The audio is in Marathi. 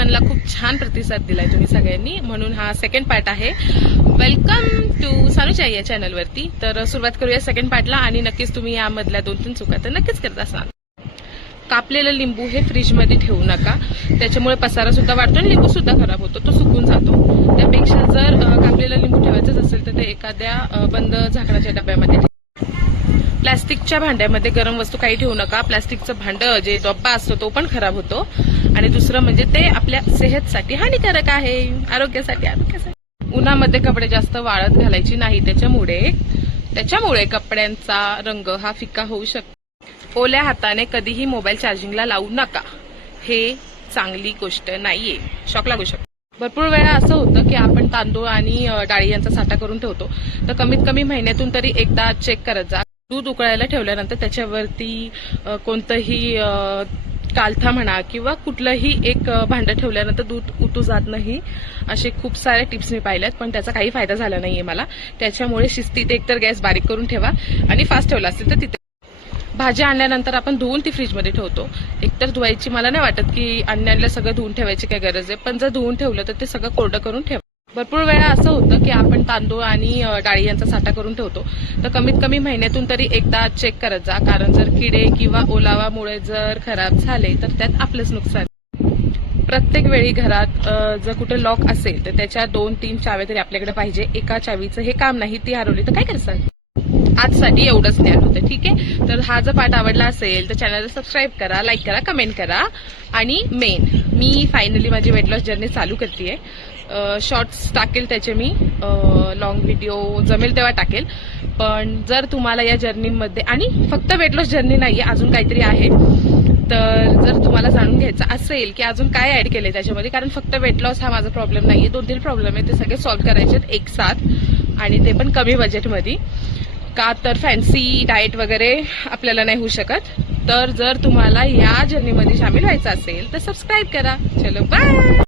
वनला खूप छान प्रतिसाद दिलाय तुम्ही सगळ्यांनी, म्हणून हा सेकंड पार्ट आहे. वेलकम टू सानूच्या या चॅनलवरती. तर सुरुवात करूया सेकंड पार्टला आणि नक्कीच तुम्ही यामधल्या 2-3 चुका तर नक्कीच करत असाल. कापलेलं लिंबू हे फ्रीजमध्ये ठेवू नका, त्याच्यामुळे पसारा सुद्धा वाढतो आणि लिंबू सुद्धा खराब होतो, तो सुकून जातो. त्यापेक्षा जर कापलेलं लिंबू ठेवायचंच असेल तर ते एखाद्या बंद झाकणाच्या डब्यामध्ये. प्लास्टिकच्या भांड्यामध्ये गरम वस्तू काही ठेवू नका. प्लास्टिकचं भांडं जे डब्बा असतो तो पण खराब होतो. आणि दुसरं म्हणजे ते आपल्या सेहतसाठी हानिकारक आहे, आरोग्यासाठी. उन्हामध्ये कपडे जास्त वाळत घालायची नाही, त्याच्यामुळे कपड्यांचा रंग हा फिक्का होऊ शकतो. ओल्या हाताने कधीही मोबाईल चार्जिंगला लावू नका, हे चांगली गोष्ट नाहीये, शॉक लागू शकतो. भरपूर वेळा असं होतं की आपण तांदूळ आणि डाळी यांचा साठा करून ठेवतो, तर कमीत कमी महिन्यातून तरी एकदा चेक करत जा. दूध उकळायला ठेवल्यानंतर त्याच्यावरती कोणतंही कालथा म्हणा किंवा कुठलंही एक भांडं ठेवल्यानंतर दूध उतू जात नाही, असे खूप सारे टिप्स मी पाहिल्यात, पण त्याचा काही फायदा झाला नाहीये मला. त्याच्यामुळे शिस्तीत एकतर गॅस बारीक करून ठेवा आणि फास्ट ठेवला असेल तर तिथे. भाजी आणल्यानंतर आपण धुवून ती फ्रीजमध्ये ठेवतो. एकतर धुवायची मला नाही वाटत की अन्नाला सगळं धुवून ठेवायची काय गरज आहे, पण जर धुवून ठेवलं तर ते सगळं कोरडं करून ठेवा. भरपूर वेळा असं होतं की आपण तांदूळ आणि डाळी यांचा साठा करून ठेवतो, तर कमीत कमी महिन्यातून तरी एकदा चेक करत जा, कारण जर किडे किंवा ओलावामुळे जर खराब झाले तर त्यात आपलंच नुकसान. प्रत्येक वेळी घरात जर कुठे लॉक असेल तर त्याच्या 2-3 चाव्या तरी आपल्याकडे पाहिजे. एका चावीचं हे काम नाही, ती हरवली तर काय करसाल. आजसाठी एवढंच ज्ञान होतं, ठीक आहे. तर हा जर पार्ट आवडला असेल तर चॅनलला सबस्क्राईब करा, लाईक करा, कमेंट करा. आणि मी फायनली माझी वेट लॉस जर्नी चालू करतेय. शॉर्ट्स टाकेल त्याचे मी, लॉंग व्हिडिओ जमेल तेव्हा टाकेल. पण जर तुम्हाला या जर्नीमध्ये, आणि फक्त वेट लॉस जर्नी नाहीये, अजून काहीतरी आहे, तर जर तुम्हाला जाणून घ्यायचं असेल की अजून काय ऍड केलंय त्याच्यामध्ये, कारण फक्त वेट लॉस हा माझा प्रॉब्लेम नाहीये, 2-3 प्रॉब्लेम आहे, ते सगळे सॉल्व्ह करायचे आहेत एक साथ, आणि ते पण कमी बजेटमध्ये. का तर फॅन्सी डाएट वगैरे आपल्याला नाही होऊ शकत. तर जर तुम्हाला या जर्नीमध्ये सामील व्हायचं असेल तर सबस्क्राईब करा. चलो बाय.